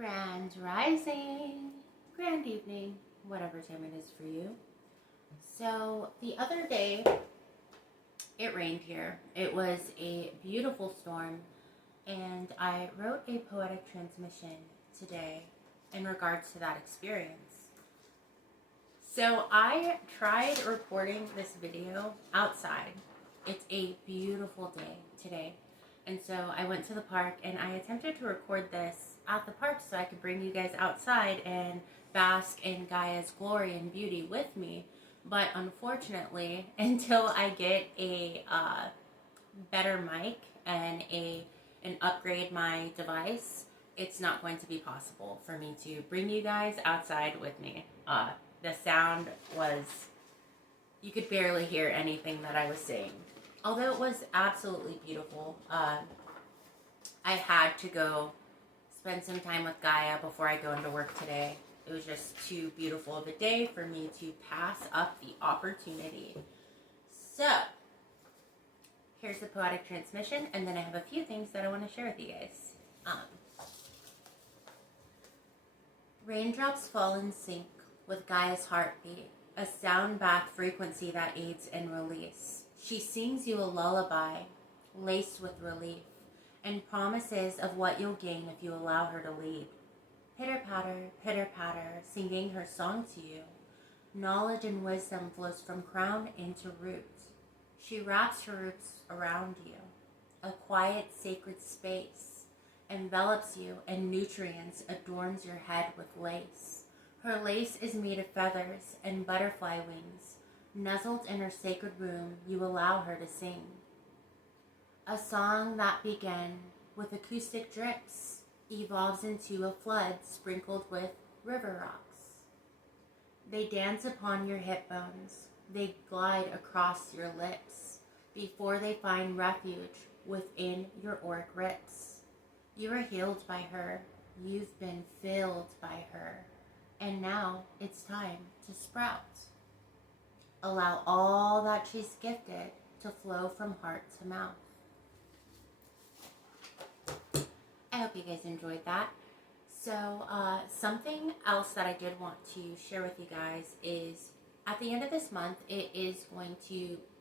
Grand rising, grand evening, whatever time it is for you. So the other day, it rained here. It was a beautiful storm, and I wrote a poetic transmission today in regards to that experience. So I tried recording this video outside. It's a beautiful day today. And so I went to the park and I attempted to record this at the park so I could bring you guys outside and bask in Gaia's glory and beauty with me. But unfortunately, until I get a better mic and an upgrade my device, it's not going to be possible for me to bring you guys outside with me. The sound was, you could barely hear anything that I was saying. Although it was absolutely beautiful, I had to go spend some time with Gaia before I go into work today. It was just too beautiful of a day for me to pass up the opportunity. So, here's the poetic transmission, and then I have a few things that I want to share with you guys. Raindrops fall in sync with Gaia's heartbeat, a sound bath frequency that aids in release. She sings you a lullaby, laced with relief, and promises of what you'll gain if you allow her to lead. Pitter patter, singing her song to you. Knowledge and wisdom flows from crown into root. She wraps her roots around you. A quiet, sacred space envelops you, and nutrients adorns your head with lace. Her lace is made of feathers and butterfly wings. Nuzzled in her sacred room, you allow her to sing. A song that began with acoustic drips evolves into a flood sprinkled with river rocks. They dance upon your hip bones. They glide across your lips before they find refuge within your auric ribs. You are healed by her. You've been filled by her. And now it's time to sprout. Allow all that she's gifted to flow from heart to mouth. I hope you guys enjoyed that. So something else that I did want to share with you guys is at the end of this month,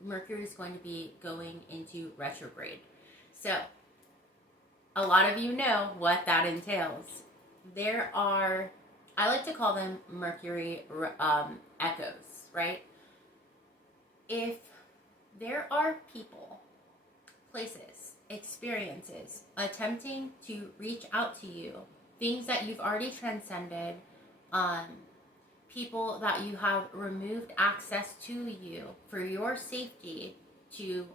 Mercury is going to be going into retrograde. So a lot of you know what that entails. I like to call them Mercury echoes, right? If there are people, places, experiences attempting to reach out to you, things that you've already transcended, people that you have removed access to you for your safety, to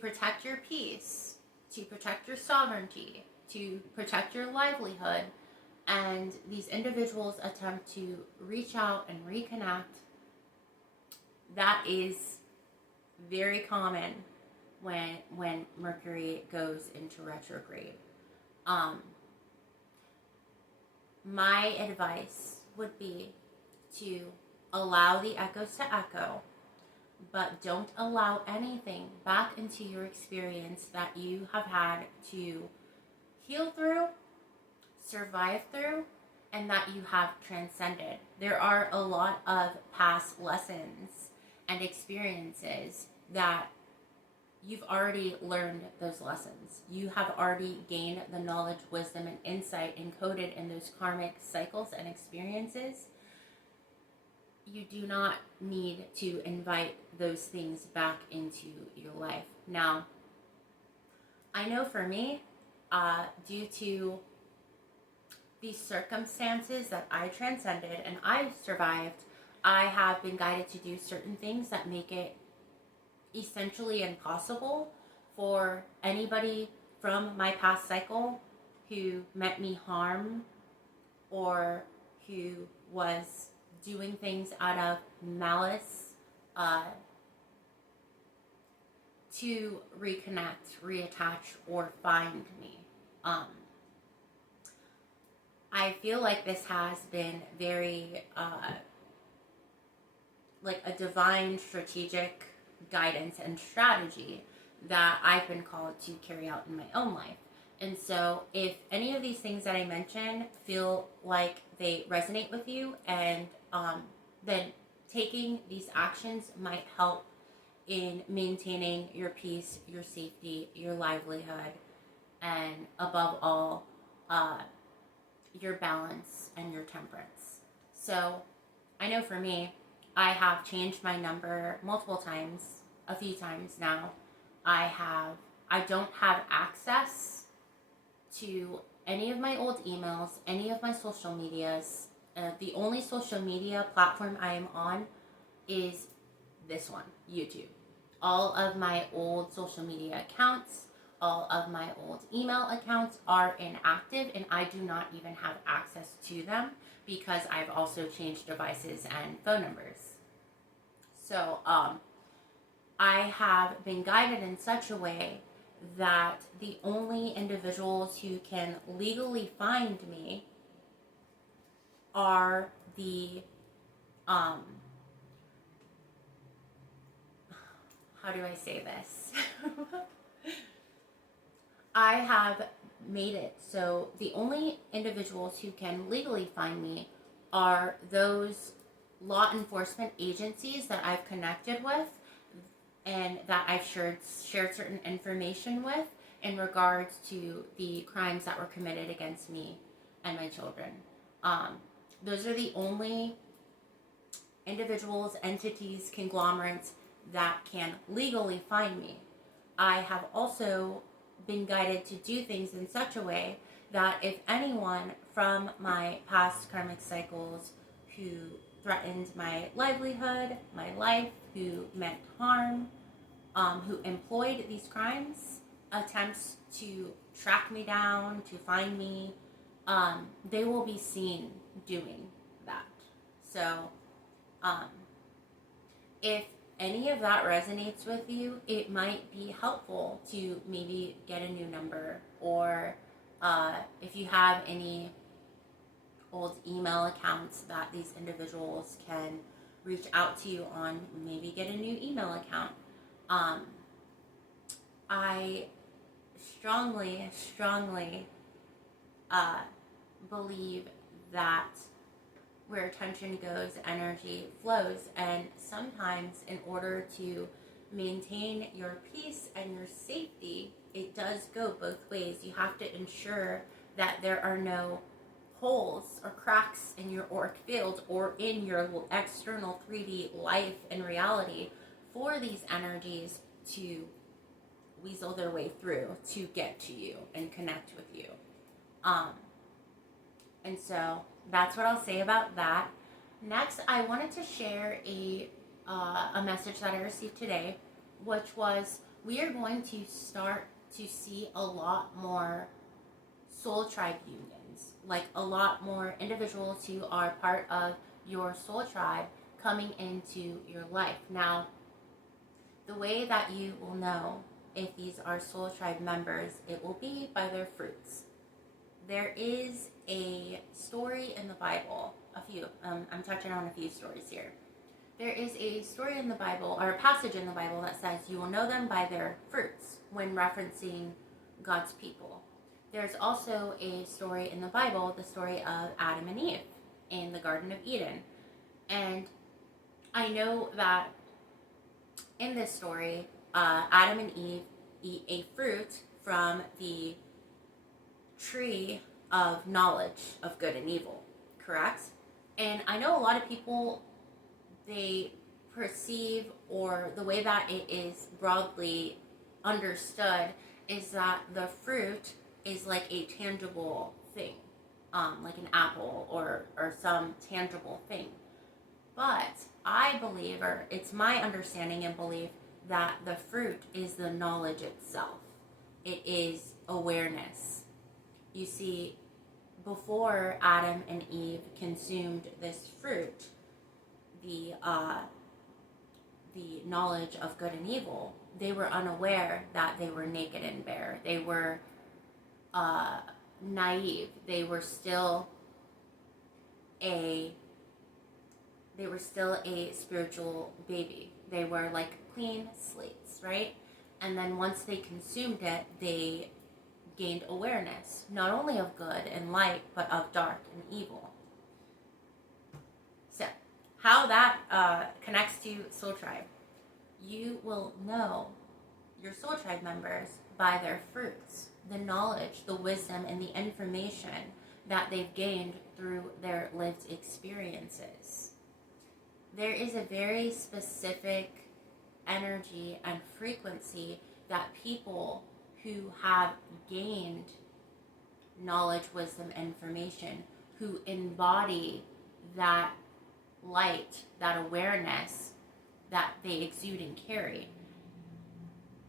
protect your peace, to protect your sovereignty, to protect your livelihood, and these individuals attempt to reach out and reconnect, that is very common when Mercury goes into retrograde. My advice would be to allow the echoes to echo, but don't allow anything back into your experience that you have had to heal through, survive through, and that you have transcended. There are a lot of past lessons and experiences that you've already learned those lessons. You have already gained the knowledge, wisdom, and insight encoded in those karmic cycles and experiences. You do not need to invite those things back into your life. Now, I know for me, due to these circumstances that I transcended and I survived, I have been guided to do certain things that make it essentially impossible for anybody from my past cycle who meant me harm or who was doing things out of malice to reconnect, reattach, or find me. I feel like this has been very like a divine strategic guidance and strategy that I've been called to carry out in my own life. And so if any of these things that I mentioned feel like they resonate with you, and then taking these actions might help in maintaining your peace, your safety, your livelihood, and above all, your balance and your temperance. So I know for me, I have changed my number multiple times, a few times now. I don't have access to any of my old emails, any of my social medias. The only social media platform I am on is this one, YouTube. All of my old social media accounts, all of my old email accounts are inactive, and I do not even have access to them because I've also changed devices and phone numbers. So I have been guided in such a way that the only individuals who can legally find me are the how do I say this? I have made it so the only individuals who can legally find me are those law enforcement agencies that I've connected with and that I've shared certain information with in regards to the crimes that were committed against me and my children. Those are the only individuals, entities, conglomerates that can legally find me. I have also been guided to do things in such a way that if anyone from my past karmic cycles who threatened my livelihood, my life, who meant harm, who employed these crimes, attempts to track me down, to find me, they will be seen doing that. So, if any of that resonates with you, it might be helpful to maybe get a new number, or if you have any old email accounts that these individuals can reach out to you on, maybe get a new email account. I strongly believe that where attention goes, energy flows, and sometimes in order to maintain your peace and your safety, it does go both ways. You have to ensure that there are no holes or cracks in your auric field or in your external 3D life and reality for these energies to weasel their way through to get to you and connect with you. And so that's what I'll say about that. Next, I wanted to share a message that I received today, which was we are going to start to see a lot more soul tribe unions, like a lot more individuals who are part of your soul tribe coming into your life. Now, the way that you will know if these are soul tribe members, it will be by their fruits. There is a story in the Bible, I'm touching on a few stories here. There is a story in the Bible, or a passage in the Bible that says you will know them by their fruits when referencing God's people. There's also a story in the Bible, the story of Adam and Eve in the Garden of Eden. And I know that in this story, Adam and Eve eat a fruit from the tree of knowledge of good and evil, correct? And I know a lot of people, they perceive, or the way that it is broadly understood is that the fruit is like a tangible thing, like an apple or some tangible thing. But I believe, or it's my understanding and belief, that the fruit is the knowledge itself. It is awareness. You see, before Adam and Eve consumed this fruit, the knowledge of good and evil, they were unaware that they were naked and bare. They were naive. They were still a spiritual baby. They were like clean slates, right? And then once they consumed it, they gained awareness, not only of good and light, but of dark and evil. So, how that connects to Soul Tribe. You will know your Soul Tribe members by their fruits, the knowledge, the wisdom, and the information that they've gained through their lived experiences. There is a very specific energy and frequency that people who have gained knowledge, wisdom, information, who embody that light, that awareness that they exude and carry.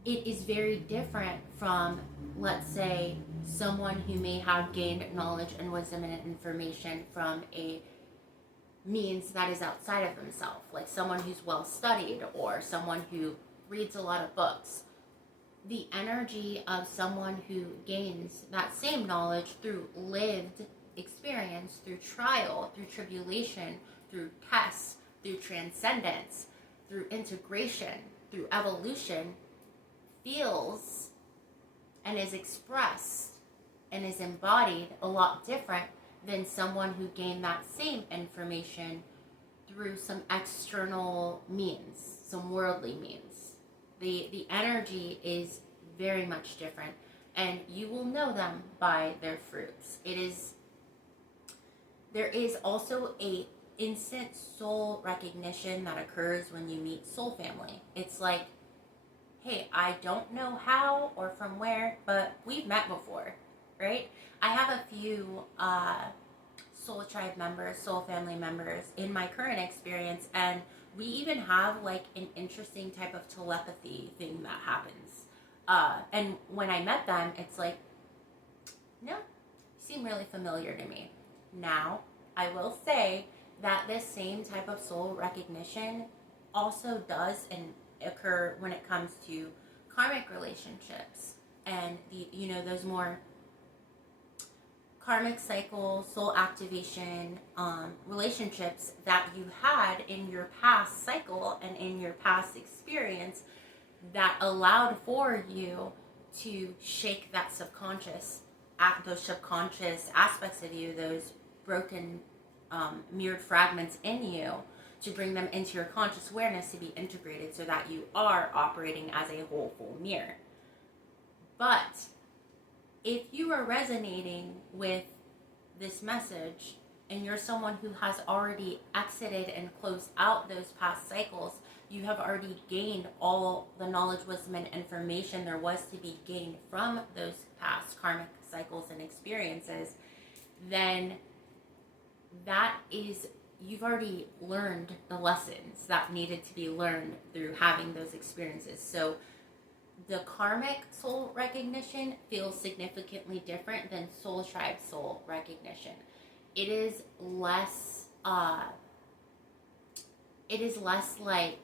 It is very different from, let's say, someone who may have gained knowledge and wisdom and information from a means that is outside of themselves, like someone who's well studied or someone who reads a lot of books. The energy of someone who gains that same knowledge through lived experience, through trial, through tribulation, through tests, through transcendence, through integration, through evolution, feels and is expressed and is embodied a lot different than someone who gained that same information through some external means, some worldly means. The energy is very much different, and you will know them by their fruits. There is also a instant soul recognition that occurs when you meet soul family. It's like, hey, I don't know how or from where, but we've met before, right? I have a few soul tribe members, soul family members in my current experience, and we even have like an interesting type of telepathy thing that happens. And when I met them, it's like, no, you seem really familiar to me. Now, I will say that this same type of soul recognition also does and occur when it comes to karmic relationships and those more karmic cycle, soul activation relationships that you had in your past cycle and in your past experience that allowed for you to shake that those subconscious aspects of you, those broken mirrored fragments in you, to bring them into your conscious awareness to be integrated so that you are operating as a whole full mirror. But if you are resonating with this message and you're someone who has already exited and closed out those past cycles, you have already gained all the knowledge, wisdom, and information there was to be gained from those past karmic cycles and experiences, then you've already learned the lessons that needed to be learned through having those experiences. So the karmic soul recognition feels significantly different than soul tribe soul recognition. It is less like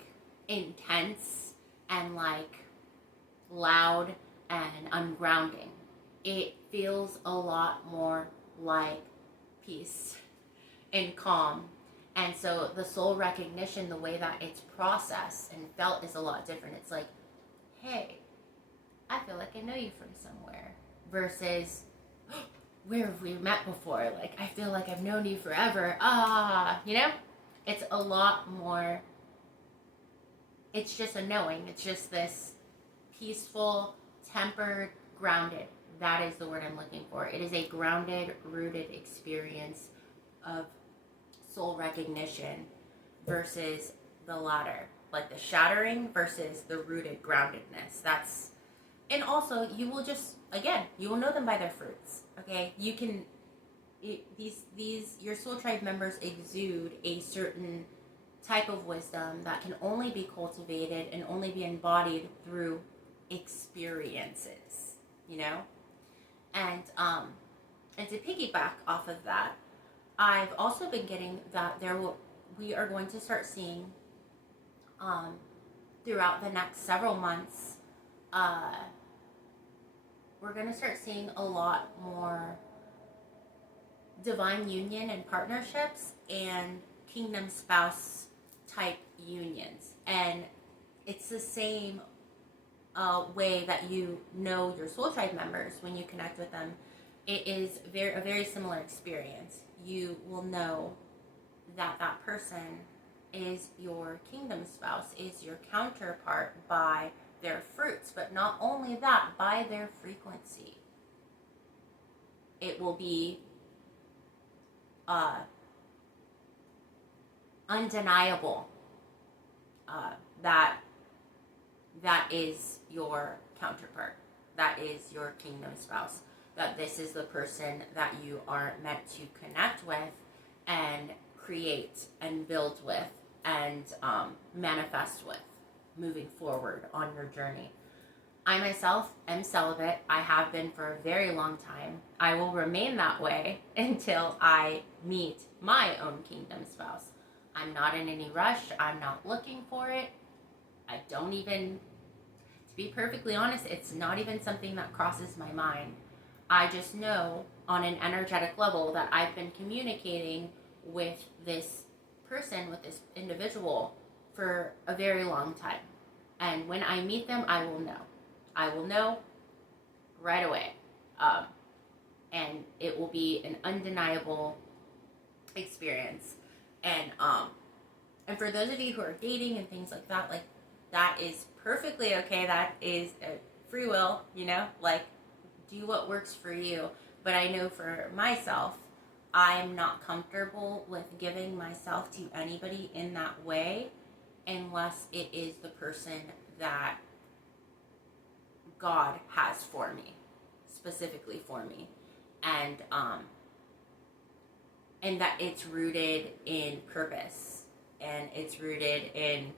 intense and like loud and ungrounding. It feels a lot more like peace and calm. And so the soul recognition, the way that it's processed and felt, is a lot different. It's like, hey, I feel like I know you from somewhere, versus where have we met before? Like, I feel like I've known you forever. It's a lot more, it's just a knowing. It's just this peaceful, tempered, grounded. That is the word I'm looking for. It is a grounded, rooted experience of soul recognition versus the latter, like the shattering versus the rooted groundedness. And also you will you will know them by their fruits. Okay, your soul tribe members exude a certain type of wisdom that can only be cultivated and only be embodied through experiences, and to piggyback off of that, I've also been getting that we are going to start seeing throughout the next several months, we're going to start seeing a lot more divine union and partnerships and kingdom spouse type unions. And it's the same way that you know your soul tribe members when you connect with them, it is a very similar experience. You will know that that person is your kingdom spouse, is your counterpart by their fruits, but not only that, by their frequency. It will be undeniable that is your counterpart, that is your kingdom spouse, that this is the person that you are meant to connect with and create and build with and manifest with moving forward on your journey. I myself am celibate. I have been for a very long time. I will remain that way until I meet my own kingdom spouse. I'm not in any rush. I'm not looking for it. I don't even, to be perfectly honest, it's not even something that crosses my mind. I just know on an energetic level that I've been communicating with this person, with this individual for a very long time. And when I meet them, I will know. I will know right away. And it will be an undeniable experience. And for those of you who are dating and things like that, like, that is perfectly okay. That is free will, you know, like, do what works for you. But I know for myself, I'm not comfortable with giving myself to anybody in that way unless it is the person that God has for me, specifically for me. And that it's rooted in purpose, and it's rooted in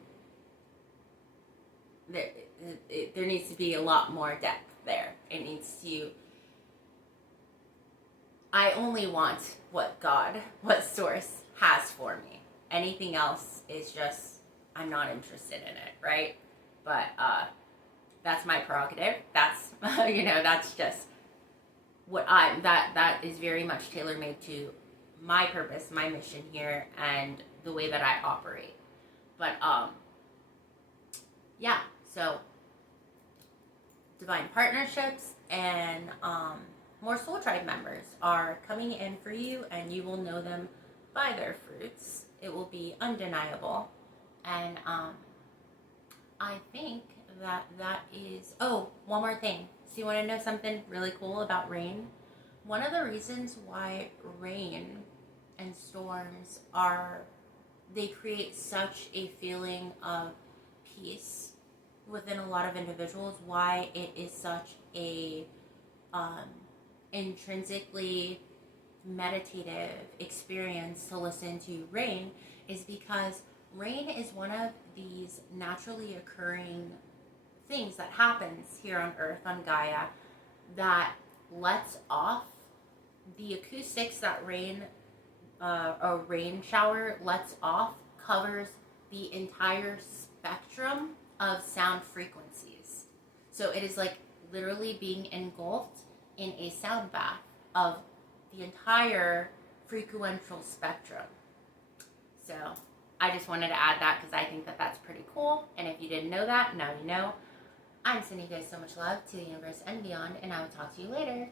there needs to be a lot more depth there. It needs to, I only want what source has for me. Anything else is just, I'm not interested in it, right? But that's my prerogative. That's, that's just what that is very much tailor-made to my purpose, my mission here, and the way that I operate. But yeah, so divine partnerships and more soul tribe members are coming in for you, and you will know them by their fruits. It will be undeniable. And I think that is, one more thing. So you want to know something really cool about rain? One of the reasons why rain and storms they create such a feeling of peace within a lot of individuals, why it is such a intrinsically meditative experience to listen to rain, is because rain is one of these naturally occurring things that happens here on Earth, on Gaia, that lets off the acoustics that a rain shower lets off, covers the entire spectrum of sound frequencies. So it is like literally being engulfed in a sound bath of the entire frequential spectrum. So I just wanted to add that because I think that that's pretty cool. And if you didn't know that, now you know. I'm sending you guys so much love to the universe and beyond, and I will talk to you later.